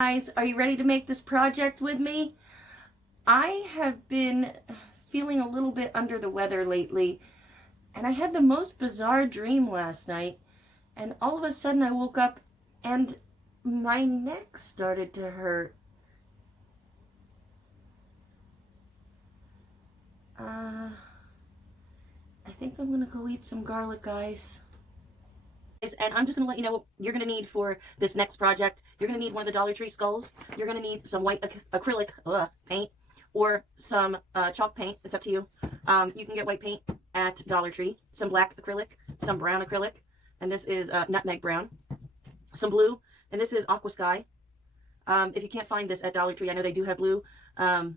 Guys, are you ready to make this project with me? I have been feeling a little bit under the weather lately, and I had the most bizarre dream last night, and all of a sudden I woke up and my neck started to hurt. I think I'm gonna go eat some garlic, guys. And I'm just going to let you know what you're going to need for this next project. You're going to need one of the Dollar Tree skulls. You're going to need some white acrylic paint or some chalk paint. It's up to you. You can get white paint at Dollar Tree, some black acrylic, some brown acrylic, and this is nutmeg brown, some blue, and this is aqua sky. If you can't find this at Dollar Tree, I know they do have blue, but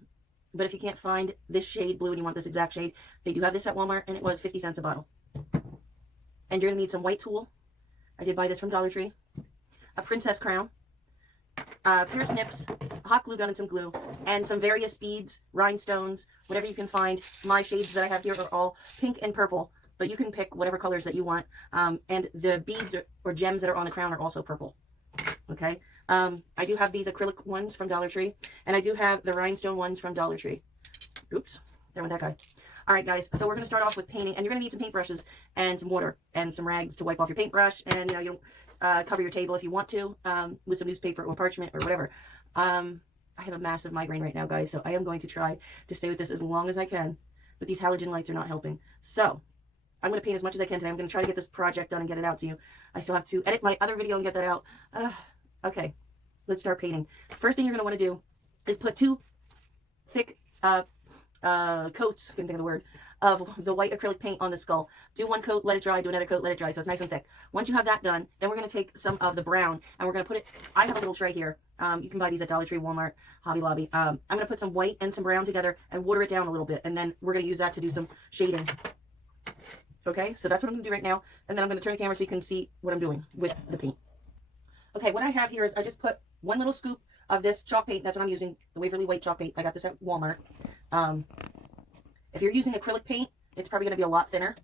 if you can't find this shade blue and you want this exact shade, they do have this at Walmart, and it was 50 cents a bottle. And you're going to need some white tulle. I did buy this from Dollar Tree. A princess crown, a pair of snips, a hot glue gun and some glue, and some various beads, rhinestones, whatever you can find. My shades that I have here are all pink and purple, but you can pick whatever colors that you want. And the beads or gems that are on the crown are also purple. Okay. I do have these acrylic ones from Dollar Tree, and I do have the rhinestone ones from Dollar Tree. Oops, there went that guy. All right, guys, so we're going to start off with painting, and you're going to need some paintbrushes and some water and some rags to wipe off your paintbrush, and, you know, you cover your table if you want to with some newspaper or parchment or whatever. I have a massive migraine right now, guys, so I am going to try to stay with this as long as I can, but these halogen lights are not helping. So I'm going to paint as much as I can today. I'm going to try to get this project done and get it out to you. I still have to edit my other video and get that out. Okay, let's start painting. First thing you're going to want to do is put two thick coats, couldn't think of the word, of the white acrylic paint on the skull. Do one coat, let it dry, do another coat, let it dry, so it's nice and thick. Once you have that done, then we're going to take some of the brown, and we're going to put it, I have a little tray here. You can buy these at Dollar Tree, Walmart, Hobby Lobby. I'm going to put some white and some brown together and water it down a little bit, and then we're going to use that to do some shading. Okay, so that's what I'm going to do right now, and then I'm going to turn the camera so you can see what I'm doing with the paint. Okay, what I have here is I just put one little scoop of this chalk paint. That's what I'm using, the Waverly White chalk paint. I got this at Walmart. If you're using acrylic paint, it's probably going to be a lot thinner,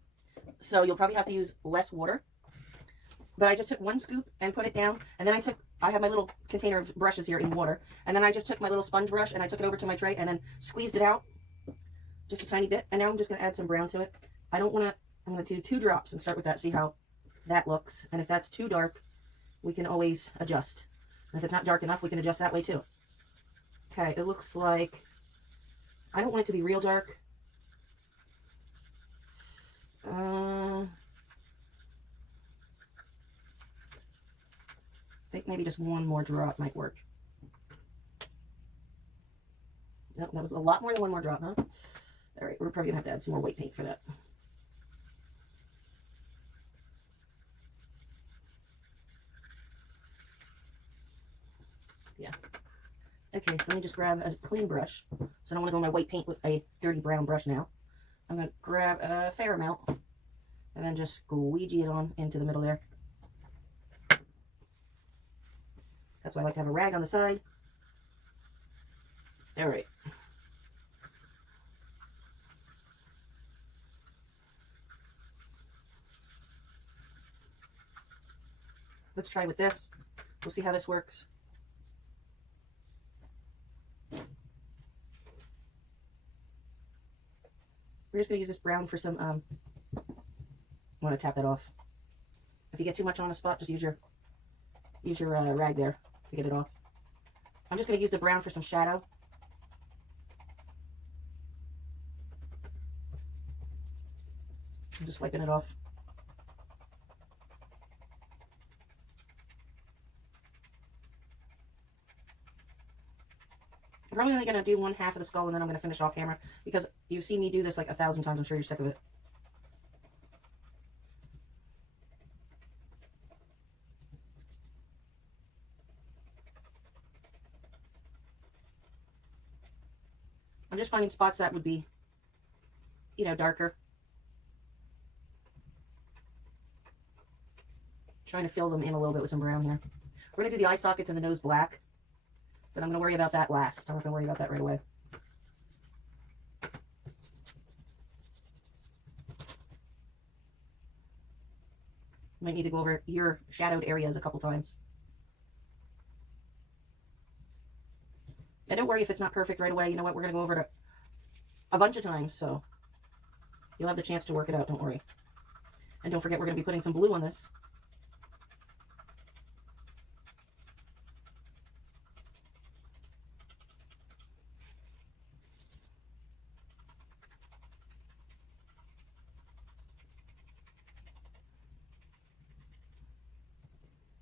so you'll probably have to use less water. But I just took one scoop and put it down, and then I have my little container of brushes here in water, and then I just took my little sponge brush and I took it over to my tray and then squeezed it out just a tiny bit, and now I'm just going to add some brown to it. I'm going to do 2 drops and start with that, see how that looks, and if that's too dark, we can always adjust. And if it's not dark enough, we can adjust that way too. Okay, it looks like, I don't want it to be real dark. I think maybe just one more drop might work. Nope, that was a lot more than one more drop, huh? All right, we're probably gonna have to add some more white paint for that. Yeah. Okay, so let me just grab a clean brush. So I don't want to go on my white paint with a dirty brown brush now. I'm going to grab a fair amount and then just squeegee it on into the middle there. That's why I like to have a rag on the side. All right. Let's try with this. We'll see how this works. We're just going to use this brown for some, I want to tap that off. If you get too much on a spot, just use your rag there to get it off. I'm just going to use the brown for some shadow. I'm just wiping it off. I'm probably only going to do one half of the skull, and then I'm going to finish off camera, because you've seen me do this like 1,000 times. I'm sure you're sick of it. I'm just finding spots that would be, you know, darker. Trying to fill them in a little bit with some brown here. We're going to do the eye sockets and the nose black, but I'm going to worry about that last. I'm not going to worry about that right away. You might need to go over your shadowed areas a couple times. And don't worry if it's not perfect right away. You know what? We're going to go over it a bunch of times, so you'll have the chance to work it out. Don't worry. And don't forget, we're going to be putting some blue on this.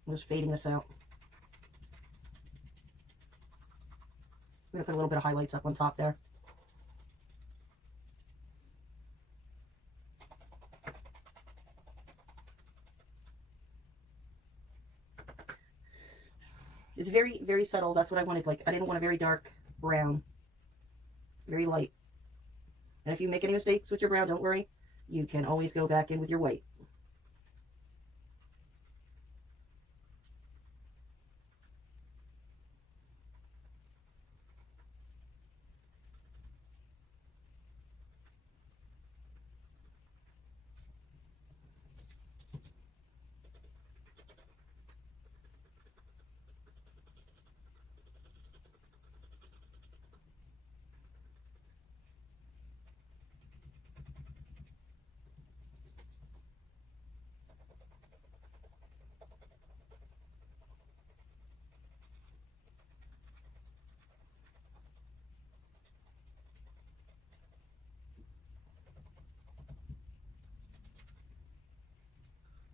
I'm just fading this out. I'm going to put a little bit of highlights up on top there. It's very, very subtle. That's what I wanted. Like, I didn't want a very dark brown. Very light. And if you make any mistakes with your brown, don't worry. You can always go back in with your white.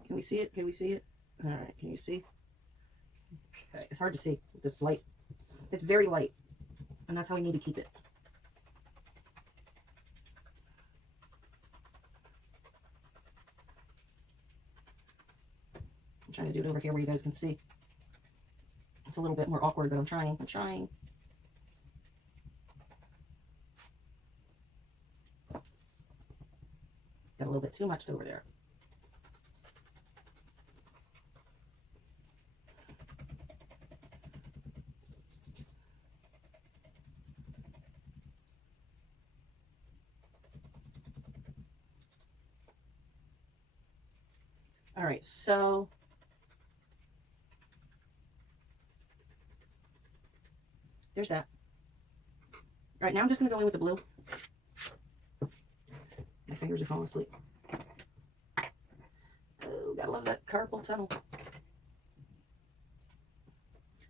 Can we see it? Can we see it? All right, can you see? Okay, it's hard to see with this light. It's very light, and that's how we need to keep it. I'm trying to do it over here where you guys can see. It's a little bit more awkward, but I'm trying. I'm trying. Got a little bit too much over there. All right, so there's that. All right, now I'm just going to go in with the blue. My fingers are falling asleep. Oh, gotta love that carpal tunnel.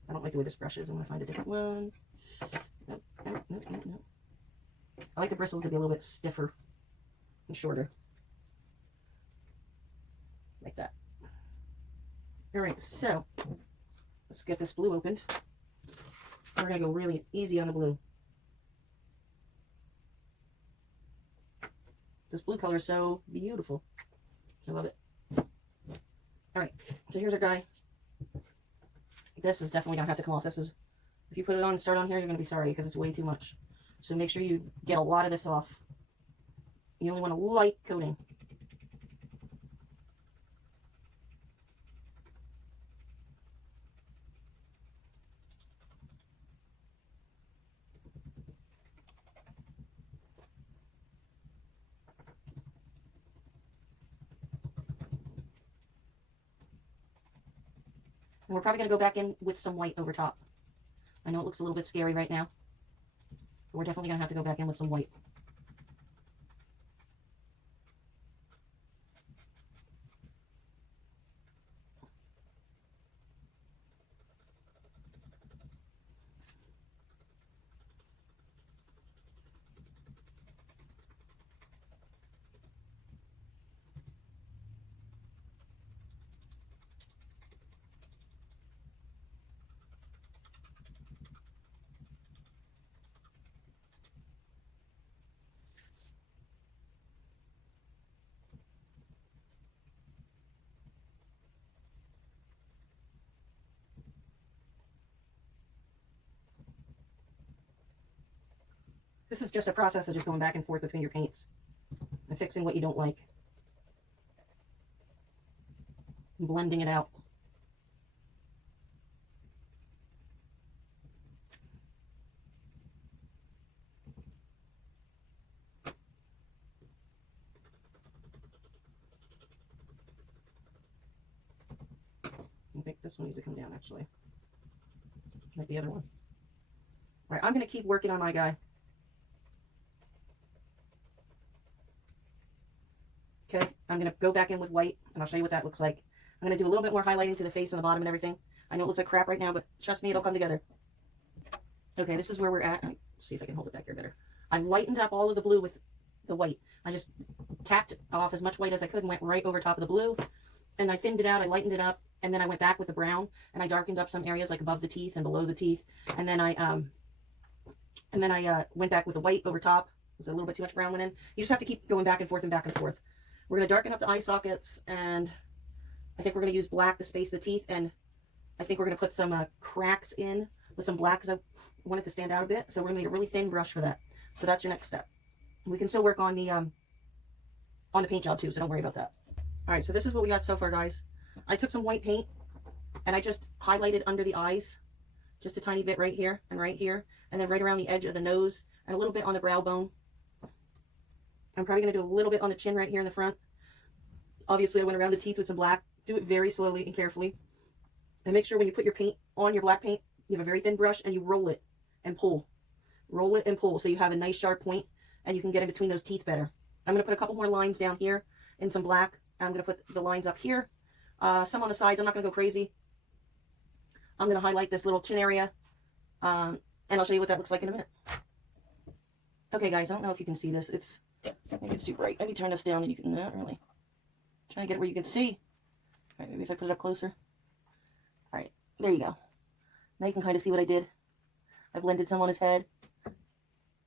I don't like the way this brush is. I'm going to find a different one. Nope, nope, nope, nope, nope. I like the bristles to be a little bit stiffer and shorter. Like that. All right, so let's get this blue opened. We're going to go really easy on the blue. This blue color is so beautiful. I love it. All right, so here's our guy. This is definitely going to have to come off. This is, if you put it on and start on here, you're going to be sorry because it's way too much. So make sure you get a lot of this off. You only want a light coating. And we're probably going to go back in with some white over top. I know it looks a little bit scary right now, but we're definitely going to have to go back in with some white. This is just a process of just going back and forth between your paints and fixing what you don't like. And blending it out. I think this one needs to come down actually. Like the other one. All right, I'm going to keep working on my guy. Okay, I'm going to go back in with white, and I'll show you what that looks like. I'm going to do a little bit more highlighting to the face and the bottom and everything. I know it looks like crap right now, but trust me, it'll come together. Okay, this is where we're at. Let's see if I can hold it back here better. I lightened up all of the blue with the white. I just tapped off as much white as I could and went right over top of the blue. And I thinned it out, I lightened it up, and then I went back with the brown, and I darkened up some areas like above the teeth and below the teeth. And then I went back with the white over top. There's a little bit too much brown went in. You just have to keep going back and forth and back and forth. We're going to darken up the eye sockets, and I think we're going to use black to space the teeth, and I think we're going to put some cracks in with some black because I want it to stand out a bit. So we're going to need a really thin brush for that. So that's your next step. We can still work on the paint job too, so don't worry about that. All right, so this is what we got so far, guys. I took some white paint, and I just highlighted under the eyes, just a tiny bit right here, and then right around the edge of the nose, and a little bit on the brow bone. I'm probably going to do a little bit on the chin right here in the front. Obviously, I went around the teeth with some black. Do it very slowly and carefully. And make sure when you put your paint on your black paint, you have a very thin brush, and you roll it and pull. Roll it and pull so you have a nice sharp point, and you can get in between those teeth better. I'm going to put a couple more lines down here in some black. I'm going to put the lines up here. Some on the sides. I'm not going to go crazy. I'm going to highlight this little chin area. And I'll show you what that looks like in a minute. Okay, guys, I don't know if you can see this. Maybe it's too bright. Maybe turn this down and you can, not really. Trying to get it where you can see. All right, maybe if I put it up closer. All right, there you go. Now you can kind of see what I did. I blended some on his head,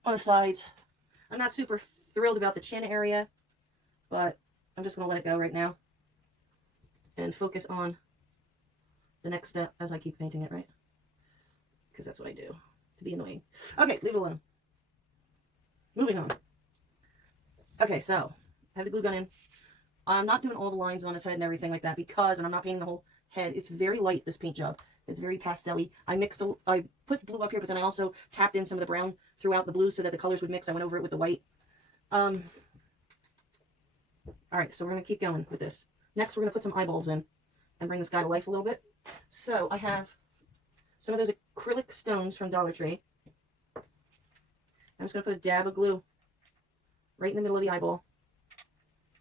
on the sides. I'm not super thrilled about the chin area, but I'm just going to let it go right now and focus on the next step as I keep painting it, right? Because that's what I do, to be annoying. Okay, leave it alone. Moving on. Okay, so I have the glue gun in. I'm not doing all the lines on his head and everything like that because, and I'm not painting the whole head. It's very light, this paint job. It's very pastel-y. I put blue up here, but then I also tapped in some of the brown throughout the blue so that the colors would mix. I went over it with the white. All right, so we're going to keep going with this. Next, we're going to put some eyeballs in and bring this guy to life a little bit. So I have some of those acrylic stones from Dollar Tree. I'm just going to put a dab of glue right in the middle of the eyeball,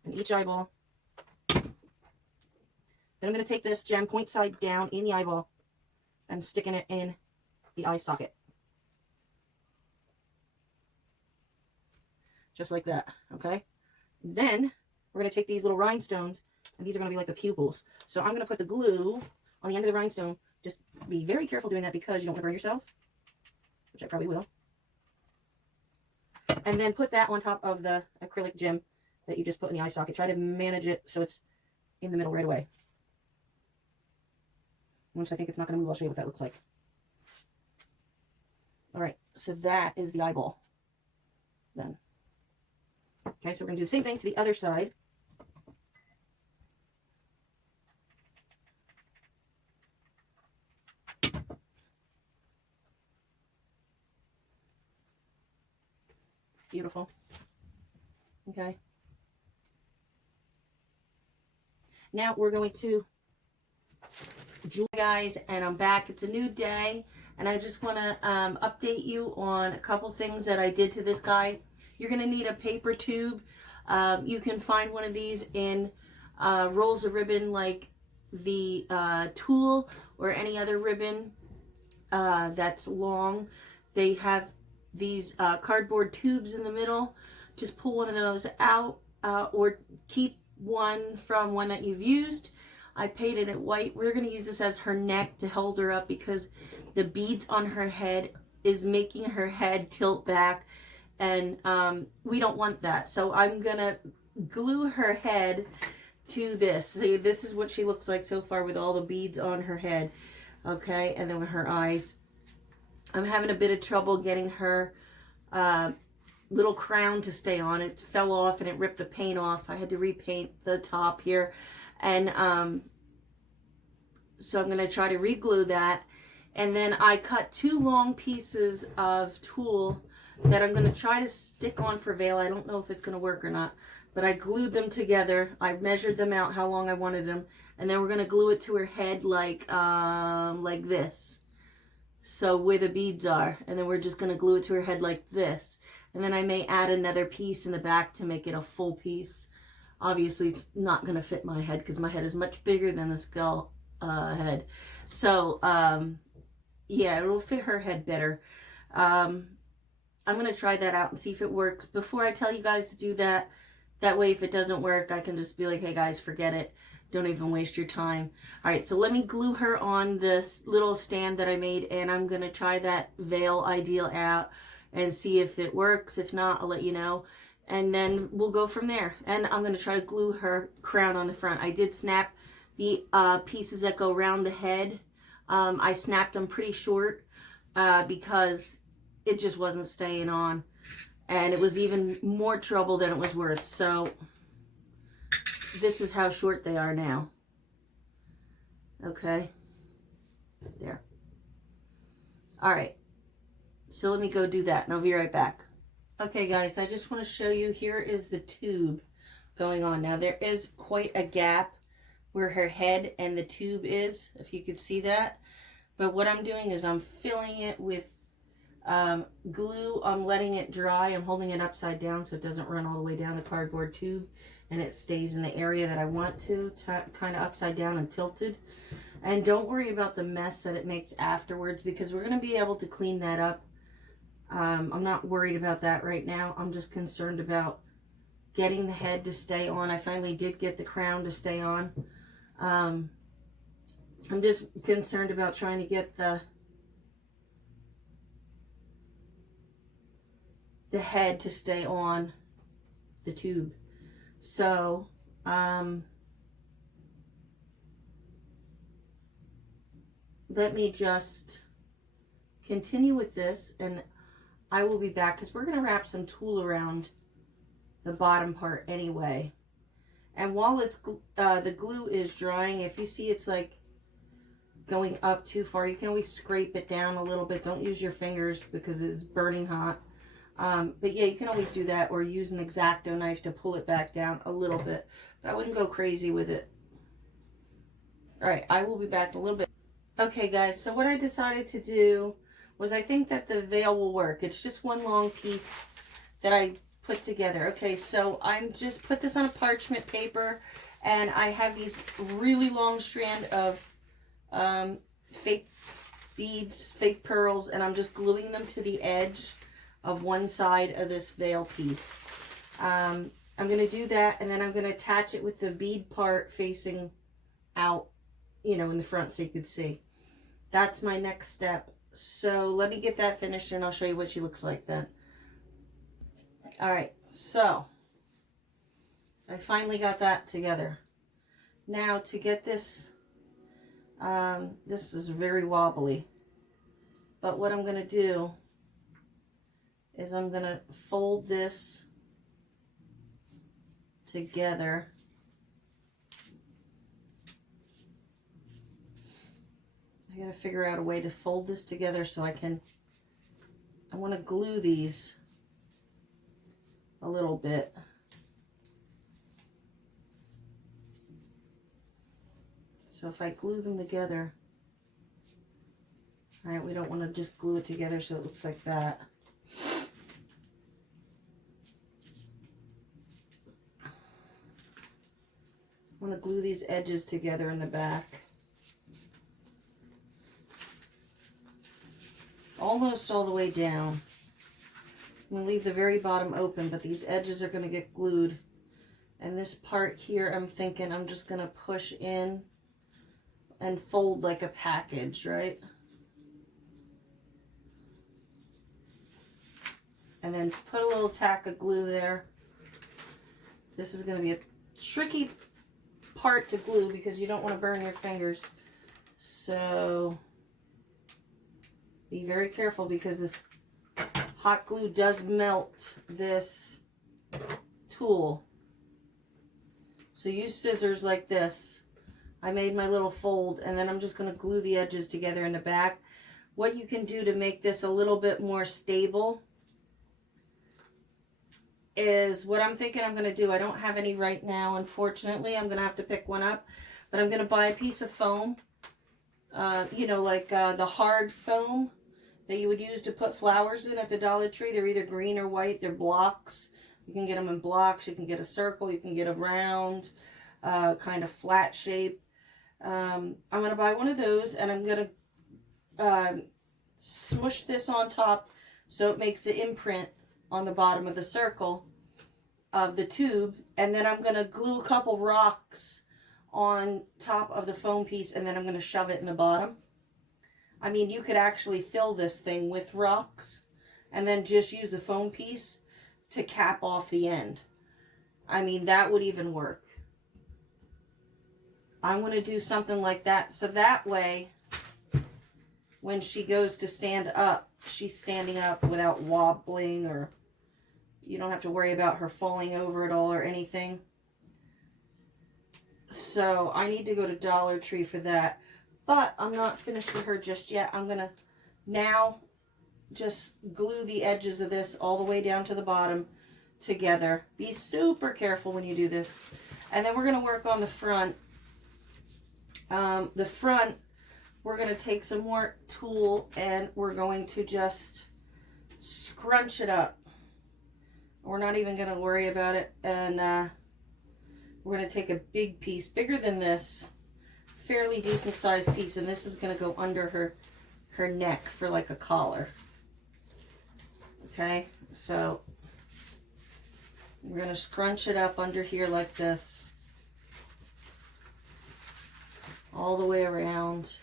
and each eyeball. Then I'm going to take this gem point side down in the eyeball and sticking it in the eye socket. Just like that, okay? Then we're going to take these little rhinestones, and these are going to be like the pupils. So I'm going to put the glue on the end of the rhinestone. Just be very careful doing that because you don't want to burn yourself, which I probably will. And then put that on top of the acrylic gem that you just put in the eye socket. Try to manage it so it's in the middle right away. Once I think it's not going to move, I'll show you what that looks like. All right, so that is the eyeball then. Okay, so we're going to do the same thing to the other side. Beautiful. Okay. Now we're going to guys, and I'm back. It's a new day, and I just want to update you on a couple things that I did to this guy. You're going to need a paper tube. You can find one of these in rolls of ribbon like the Tulle or any other ribbon that's long. They have these cardboard tubes in the middle. Just pull one of those out or keep one from one that you've used. I painted it white. We're going to use this as her neck to hold her up because the beads on her head is making her head tilt back, and we don't want that. So I'm going to glue her head to this. See, this is what she looks like so far with all the beads on her head. Okay, and then with her eyes. I'm having a bit of trouble getting her little crown to stay on. It fell off and it ripped the paint off. I had to repaint the top here. And so I'm going to try to re-glue that. And then I cut 2 long pieces of tulle that I'm going to try to stick on for veil. I don't know if it's going to work or not. But I glued them together. I measured them out how long I wanted them. And then we're going to glue it to her head like this. So where the beads are, and then we're just going to glue it to her head like this. And then I may add another piece in the back to make it a full piece. Obviously it's not going to fit my head because my head is much bigger than the skull head. So yeah, it will fit her head better. I'm going to try that out and see if it works before I tell you guys to do that. That way, if it doesn't work, I can just be like, hey guys, forget it. Don't even waste your time. All right, so let me glue her on this little stand that I made, and I'm going to try that veil ideal out and see if it works. If not, I'll let you know. And then we'll go from there. And I'm going to try to glue her crown on the front. I did snap the pieces that go around the head. I snapped them pretty short because it just wasn't staying on. And it was even more trouble than it was worth. So this is how short they are now. Okay. There. All right. So let me go do that and I'll be right back. Okay guys, I just want to show you, here is the tube going on. Now there is quite a gap where her head and the tube is, if you could see that. But what I'm doing is I'm filling it with glue. I'm letting it dry. I'm holding it upside down so it doesn't run all the way down the cardboard tube, and it stays in the area that I want to kind of upside down and tilted. And don't worry about the mess that it makes afterwards, because we're going to be able to clean that up. I'm not worried about that right now. I'm just concerned about getting the head to stay on. I finally did get the crown to stay on. I'm just concerned about trying to get the head to stay on the tube. So let me just continue with this, and I will be back because we're going to wrap some tulle around the bottom part anyway. And while it's the glue is drying, if you see it's like going up too far, you can always scrape it down a little bit. Don't use your fingers because it's burning hot. But yeah, you can always do that, or use an X-Acto knife to pull it back down a little bit. But I wouldn't go crazy with it. All right, I will be back in a little bit. Okay guys, so what I decided to do was, I think that the veil will work. It's just one long piece that I put together. Okay, so I'm just put this on a parchment paper, and I have these really long strand of fake beads, fake pearls, and I'm just gluing them to the edge of one side of this veil piece. I'm going to do that, and then I'm going to attach it with the bead part facing out, you know, in the front so you could see. That's my next step. So let me get that finished and I'll show you what she looks like then. All right, so I finally got that together. Now to get this, this is very wobbly, but what I'm going to do is I'm going to fold this together. I gotta figure out a way to fold this together so I want to glue these a little bit. So if I glue them together, all right, we don't want to just glue it together so it looks like that. I want to glue these edges together in the back. Almost all the way down. I'm going to leave the very bottom open, but these edges are going to get glued. And this part here, I'm thinking I'm just going to push in and fold like a package, right? And then put a little tack of glue there. This is going to be a tricky part to glue because you don't want to burn your fingers. So be very careful because this hot glue does melt this tulle. So use scissors like this. I made my little fold, and then I'm just going to glue the edges together in the back. What you can do to make this a little bit more stable is what I'm thinking I'm going to do. I don't have any right now, unfortunately. I'm going to have to pick one up, but I'm going to buy a piece of foam. you know, like the hard foam that you would use to put flowers in at the Dollar Tree. They're either green or white. They're blocks. You can get them in blocks. You can get a circle. You can get a round, kind of flat shape. I'm going to buy one of those, and I'm going to smush this on top so it makes the imprint on the bottom of the circle of the tube. And then I'm going to glue a couple rocks on top of the foam piece, and then I'm going to shove it in the bottom. I mean, you could actually fill this thing with rocks and then just use the foam piece to cap off the end. I mean, that would even work. I'm going to do something like that, so that way when she goes to stand up, she's standing up without wobbling, or you don't have to worry about her falling over at all or anything. So I need to go to Dollar Tree for that. But I'm not finished with her just yet. I'm going to now just glue the edges of this all the way down to the bottom together. Be super careful when you do this. And then we're going to work on the front. The front, we're going to take some more tulle and we're going to just scrunch it up. We're not even going to worry about it. And we're going to take a big piece, bigger than this, fairly decent sized piece, and this is going to go under her neck for like a collar. Okay, so we're going to scrunch it up under here like this, all the way around.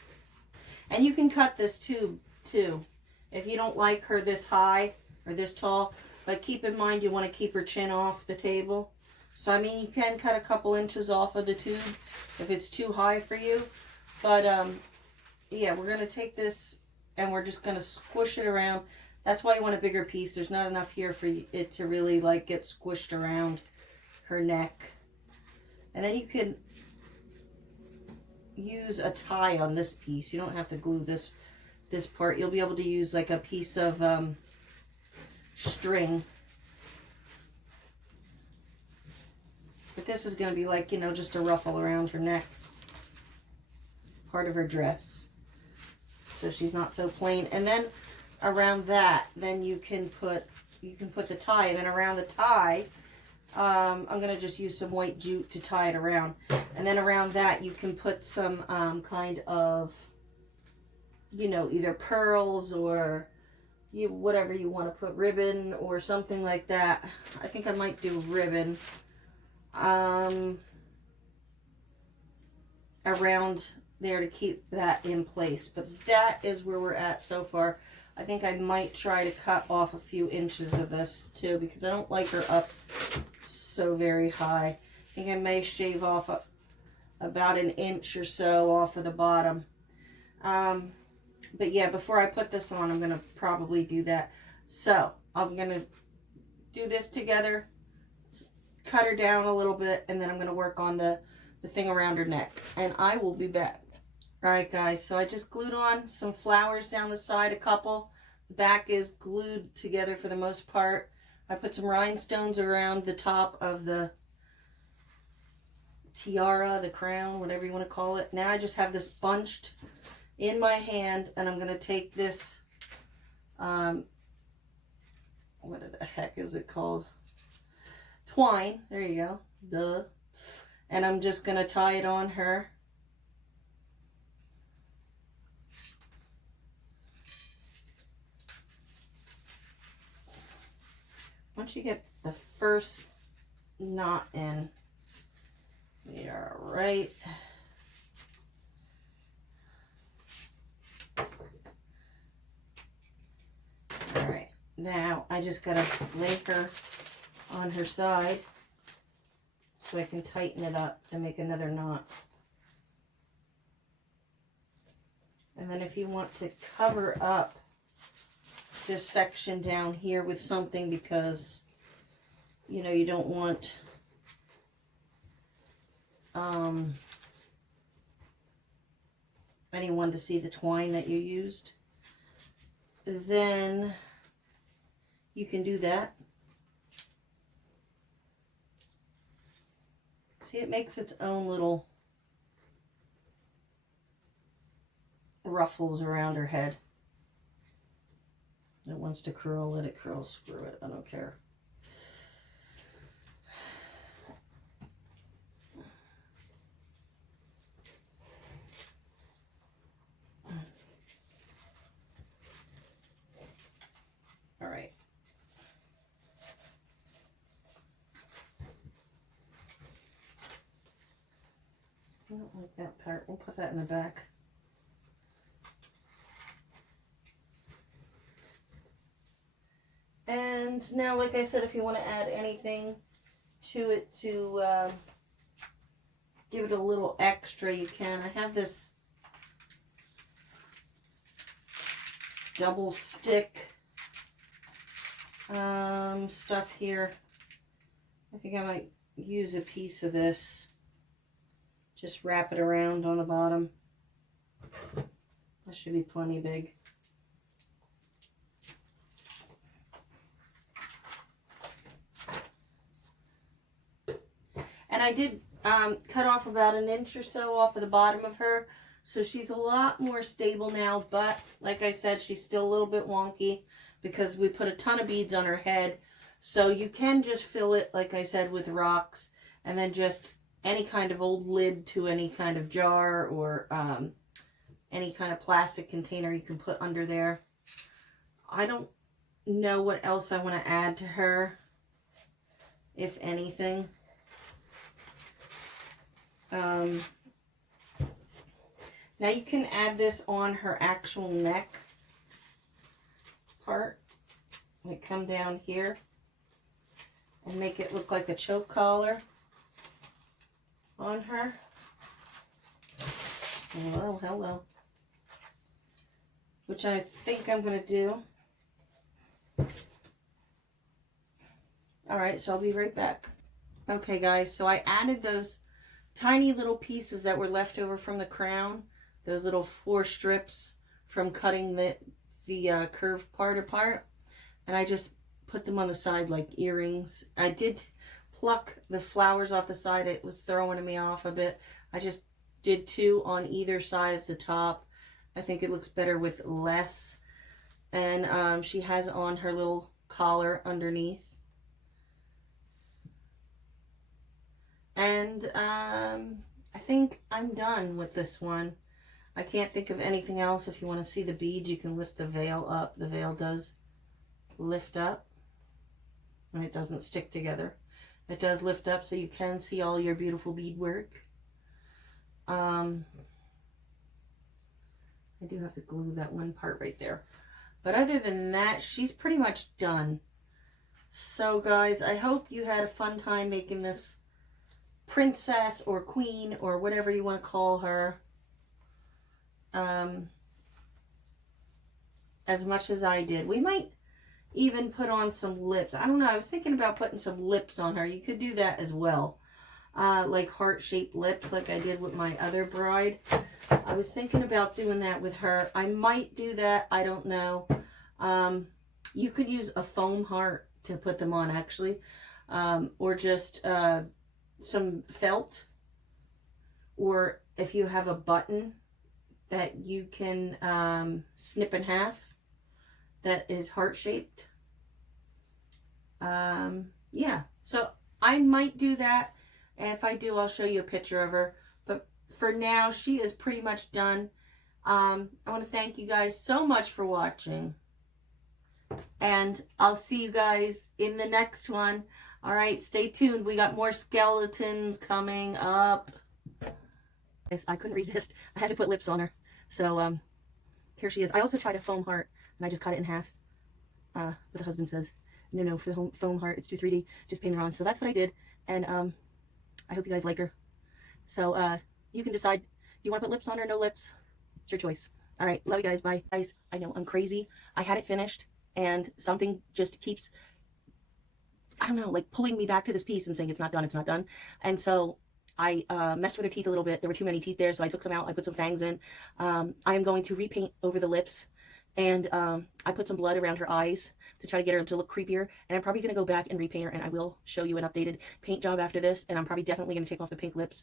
And you can cut this tube too if you don't like her this high or this tall, but keep in mind you want to keep her chin off the table. So, I mean, you can cut a couple inches off of the tube if it's too high for you. But, yeah, we're going to take this and we're just going to squish it around. That's why you want a bigger piece. There's not enough here for it to really, like, get squished around her neck. And then you can use a tie on this piece. You don't have to glue this part. You'll be able to use, like, a piece of string. But this is going to be like, you know, just a ruffle around her neck. Part of her dress. So she's not so plain. And then around that, then you can put the tie. And then around the tie, I'm going to just use some white jute to tie it around. And then around that, you can put some kind of, you know, either pearls or whatever you want to put, ribbon or something like that. I think I might do ribbon. Around there to keep that in place. But that is where we're at so far. I think I might try to cut off a few inches of this too, because I don't like her up so very high. I think I may shave off about an inch or so off of the bottom. But yeah, before I put this on, I'm going to probably do that. So I'm going to do this together, cut her down a little bit, and then I'm going to work on the thing around her neck. And I will be back. Alright guys, so I just glued on some flowers down the side, a couple. The back is glued together for the most part. I put some rhinestones around the top of the tiara, the crown, whatever you want to call it. Now I just have this bunched in my hand, and I'm going to take this, what the heck is it called? Twine. There you go. Duh. And I'm just going to tie it on her. Once you get the first knot in, we are right. All right, now I just gotta lay her on her side so I can tighten it up and make another knot. And then if you want to cover up this section down here with something, because you know you don't want anyone to see the twine that you used, then you can do that. See, it makes its own little ruffles around her head. It wants to curl, let it curl, screw it, I don't care. All right. I don't like that part. We'll put that in the back. And now, like I said, if you want to add anything to it to give it a little extra, you can. I have this double stick stuff here. I think I might use a piece of this. Just wrap it around on the bottom. That should be plenty big. And I did cut off about an inch or so off of the bottom of her. So she's a lot more stable now. But like I said, she's still a little bit wonky because we put a ton of beads on her head. So you can just fill it, like I said, with rocks. And then just any kind of old lid to any kind of jar or any kind of plastic container you can put under there. I don't know what else I want to add to her, if anything. Now you can add this on her actual neck part. Like come down here and make it look like a choke collar on her. Hello, hello. Which I think I'm going to do. Alright, so I'll be right back. Okay guys, so I added those tiny little pieces that were left over from the crown. Those little 4 strips from cutting the curved part apart. And I just put them on the side like earrings. I did pluck the flowers off the side. It was throwing me off a bit. I just did 2 on either side of the top. I think it looks better with less. And she has on her little collar underneath. And I think I'm done with this one. I can't think of anything else. If you want to see the beads, you can lift the veil up. The veil does lift up and it doesn't stick together. It does lift up so you can see all your beautiful beadwork. I do have to glue that one part right there. But other than that, she's pretty much done. So guys, I hope you had a fun time making this princess or queen or whatever you want to call her. As much as I did. We might even put on some lips. I don't know. I was thinking about putting some lips on her. You could do that as well. Like heart-shaped lips like I did with my other bride. I was thinking about doing that with her. I might do that. I don't know. You could use a foam heart to put them on actually. Or just some felt. Or if you have a button that you can snip in half that is heart-shaped. Yeah, so I might do that, and if I do, I'll show you a picture of her. But for now, she is pretty much done. I want to thank you guys so much for watching, and I'll see you guys in the next one. All right, stay tuned. We got more skeletons coming up. I couldn't resist. I had to put lips on her. So here she is. I also tried a foam heart, and I just cut it in half. But the husband says, no, for the foam heart, it's too 3D. Just paint her on. So that's what I did. And I hope you guys like her. So you can decide, do you want to put lips on her or no lips? It's your choice. All right, love you guys. Bye. Guys, I know I'm crazy. I had it finished, and something just keeps, I don't know, like pulling me back to this piece and saying it's not done, it's not done. And so I messed with her teeth a little bit. There were too many teeth there, so I took some out. I put some fangs in. I am going to repaint over the lips, and I put some blood around her eyes to try to get her to look creepier. And I'm probably going to go back and repaint her, and I will show you an updated paint job after this. And I'm probably definitely going to take off the pink lips.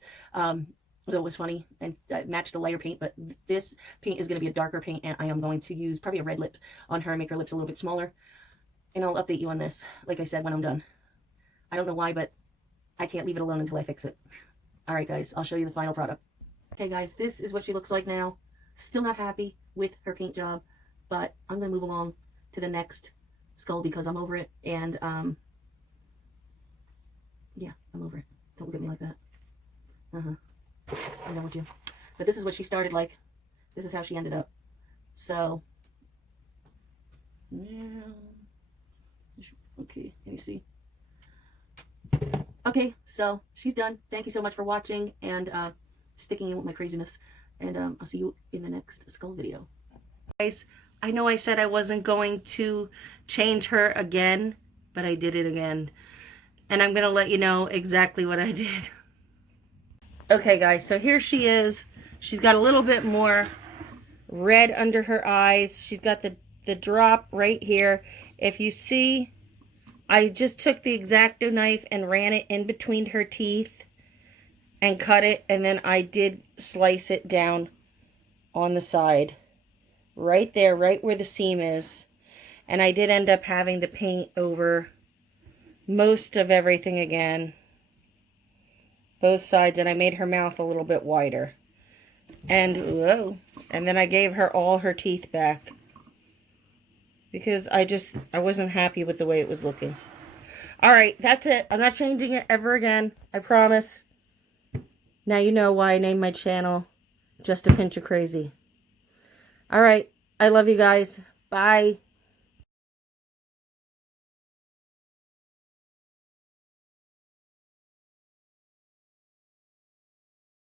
Although it was funny and matched a lighter paint, but this paint is going to be a darker paint, and I am going to use probably a red lip on her and make her lips a little bit smaller. And I'll update you on this, like I said, when I'm done. I don't know why, but I can't leave it alone until I fix it. All right, guys, I'll show you the final product. Okay, guys, this is what she looks like now. Still not happy with her paint job, but I'm going to move along to the next skull because I'm over it. And, yeah, I'm over it. Don't look at me like that. I know what you. But this is what she started like. This is how she ended up. So, yeah. Okay, can you see? Okay, so she's done. Thank you so much for watching and sticking in with my craziness. And I'll see you in the next skull video. Guys, I know I said I wasn't going to change her again, but I did it again. And I'm going to let you know exactly what I did. Okay, guys, so here she is. She's got a little bit more red under her eyes. She's got the drop right here. If you see, I just took the X-Acto knife and ran it in between her teeth and cut it, and then I did slice it down on the side. Right there, right where the seam is. And I did end up having to paint over most of everything again. Both sides, and I made her mouth a little bit wider. And, whoa, and then I gave her all her teeth back. Because I wasn't happy with the way it was looking. Alright, that's it. I'm not changing it ever again. I promise. Now you know why I named my channel Just a Pinch of Crazy. Alright, I love you guys. Bye.